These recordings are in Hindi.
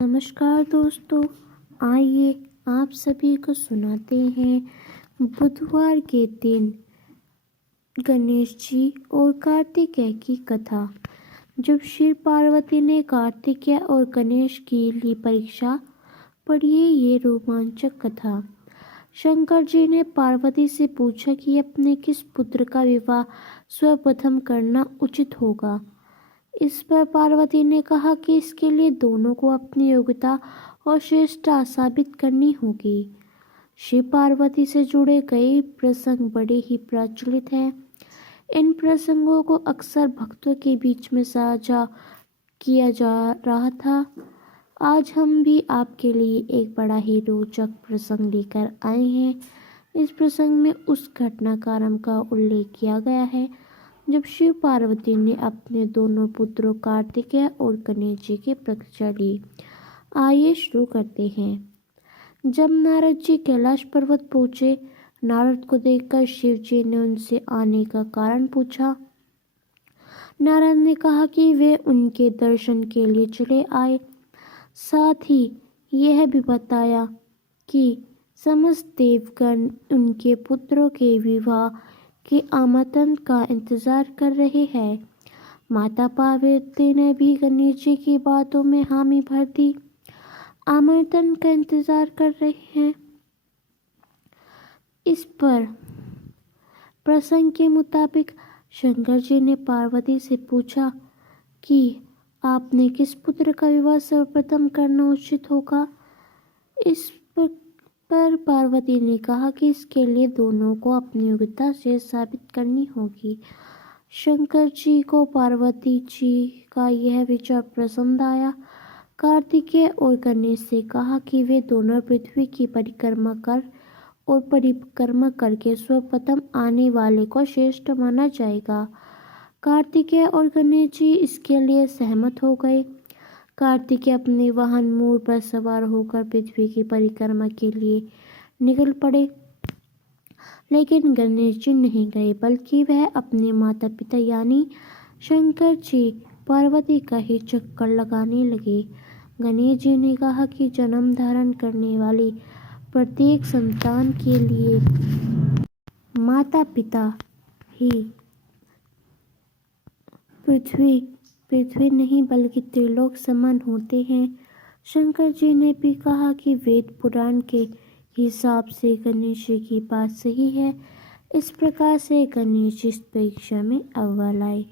नमस्कार दोस्तों, आइए आप सभी को सुनाते हैं बुधवार के दिन गणेश जी और कार्तिकेय की कथा। जब शिव पार्वती ने कार्तिकेय और गणेश की ली परीक्षा, पढ़िए ये रोमांचक कथा। शंकर जी ने पार्वती से पूछा कि अपने किस पुत्र का विवाह सर्वप्रथम करना उचित होगा। इस पर पार्वती ने कहा कि इसके लिए दोनों को अपनी योग्यता और श्रेष्ठता साबित करनी होगी। शिव पार्वती से जुड़े कई प्रसंग बड़े ही प्रचलित हैं। इन प्रसंगों को अक्सर भक्तों के बीच में साझा किया जा रहा था। आज हम भी आपके लिए एक बड़ा ही रोचक प्रसंग लेकर आए हैं। इस प्रसंग में उस घटनाक्रम का उल्लेख किया गया है जब शिव पार्वती ने अपने दोनों पुत्रों कार्तिकेय और गणेश जी की परीक्षा ली। आइए शुरू करते हैं। जब नारद जी कैलाश पर्वत पहुंचे, नारद को देखकर शिव जी ने उनसे आने का कारण पूछा। नारद ने कहा कि वे उनके दर्शन के लिए चले आए। साथ ही यह भी बताया कि समस्त देवगण उनके पुत्रों के विवाह के आमंत्रण का इंतजार कर रहे हैं। माता पार्वती ने भी गणेश जी की बातों में हामी भर दी। आमंत्रण का इंतजार कर रहे हैं। इस पर प्रसंग के मुताबिक शंकर जी ने पार्वती से पूछा कि आपने किस पुत्र का विवाह सर्वप्रथम करना उचित होगा। इस पर पार्वती ने कहा कि इसके लिए दोनों को अपनी योग्यता से साबित करनी होगी। शंकर जी को पार्वती जी का यह विचार पसंद आया। कार्तिकेय और गणेश से कहा कि वे दोनों पृथ्वी की परिक्रमा करके सर्वप्रथम आने वाले को श्रेष्ठ माना जाएगा। कार्तिकेय और गणेश जी इसके लिए सहमत हो गए। कार्तिकेय अपने वाहन मोर पर सवार होकर पृथ्वी की परिक्रमा के लिए निकल पड़े, लेकिन गणेश जी नहीं गए, बल्कि वह अपने माता पिता यानी शंकर जी पार्वती का ही चक्कर लगाने लगे। गणेश जी ने कहा कि जन्म धारण करने वाली प्रत्येक संतान के लिए माता पिता ही पृथ्वी नहीं बल्कि त्रिलोक समान होते हैं। शंकर जी ने भी कहा कि वेद पुराण के हिसाब से गणेश जी की बात सही है। इस प्रकार से गणेश जी इस परीक्षा में अव्वल आए।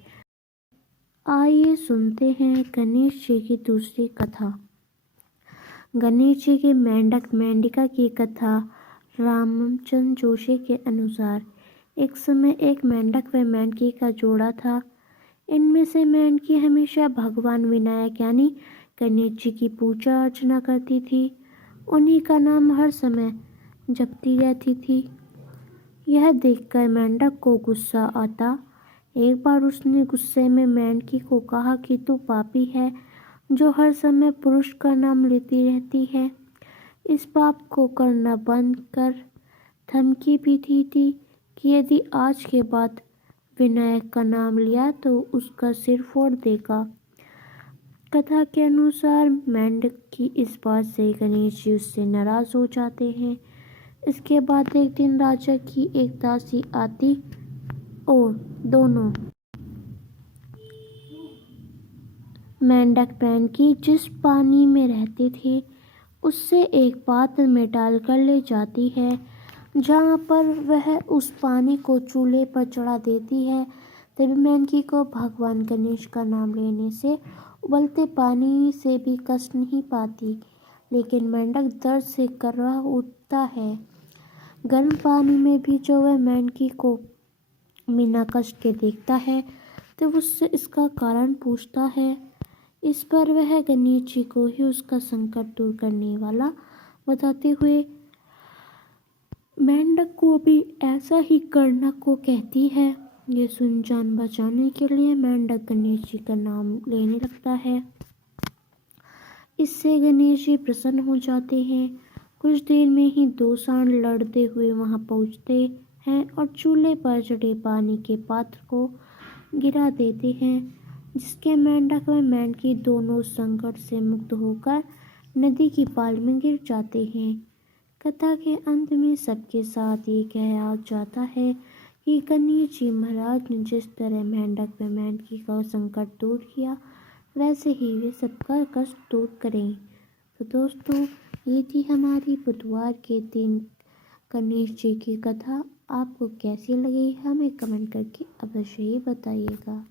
आइए सुनते हैं गणेश जी की दूसरी कथा। गणेश जी के मेंढक मेंढिका की कथा रामचंद्र जोशी के अनुसार, एक समय एक मेंढक व मेंढकी का जोड़ा था। इनमें से मेंढकी हमेशा भगवान विनायक यानी गणेश जी की पूजा अर्चना करती थी। उन्हीं का नाम हर समय जपती रहती थी। यह देखकर मेंढक को गुस्सा आता। एक बार उसने गुस्से में मेंढकी को कहा कि तू पापी है जो हर समय पुरुष का नाम लेती रहती है। इस पाप को करना बंद कर। धमकी भी दी थी कि यदि आज के बाद विनायक का नाम लिया तो उसका सिर फोड़ देगा। कथा के अनुसार मेंढक की इस बात से गणेश जी उससे नाराज हो जाते हैं। इसके बाद एक दिन राजा की एक दासी आती और दोनों मेंढक मेंढकी जिस पानी में रहते थे उससे एक पात्र में डालकर ले जाती है, जहाँ पर वह उस पानी को चूल्हे पर चढ़ा देती है। तभी मेंढकी को भगवान गणेश का नाम लेने से उबलते पानी से भी कष्ट नहीं पाती, लेकिन मेंढक दर्द से कर्रा उठता है। गर्म पानी में भी जो वह मेंढकी को बिना कष्ट के देखता है तो उससे इसका कारण पूछता है। इस पर वह गणेश जी को ही उसका संकट दूर करने वाला बताते हुए मेंढक को भी ऐसा ही करने को कहती है। ये सुन जान बचाने के लिए मेंढक गणेश जी का नाम लेने लगता है। इससे गणेश जी प्रसन्न हो जाते हैं। कुछ देर में ही दो सांड लड़ते हुए वहां पहुंचते हैं और चूल्हे पर चढ़े पानी के पात्र को गिरा देते हैं, जिसके मेंढक व मेंढकी दोनों संकट से मुक्त होकर नदी की पाल में गिर जाते हैं। कथा के अंत में सबके साथ ये कहा जाता है कि गणेश जी महाराज ने जिस तरह मेंढक व मेंढकी का संकट दूर किया, वैसे ही वे सबका कष्ट दूर करें। तो दोस्तों, ये थी हमारी बुधवार के दिन गणेश जी की कथा। आपको कैसी लगी हमें कमेंट करके अवश्य ही बताइएगा।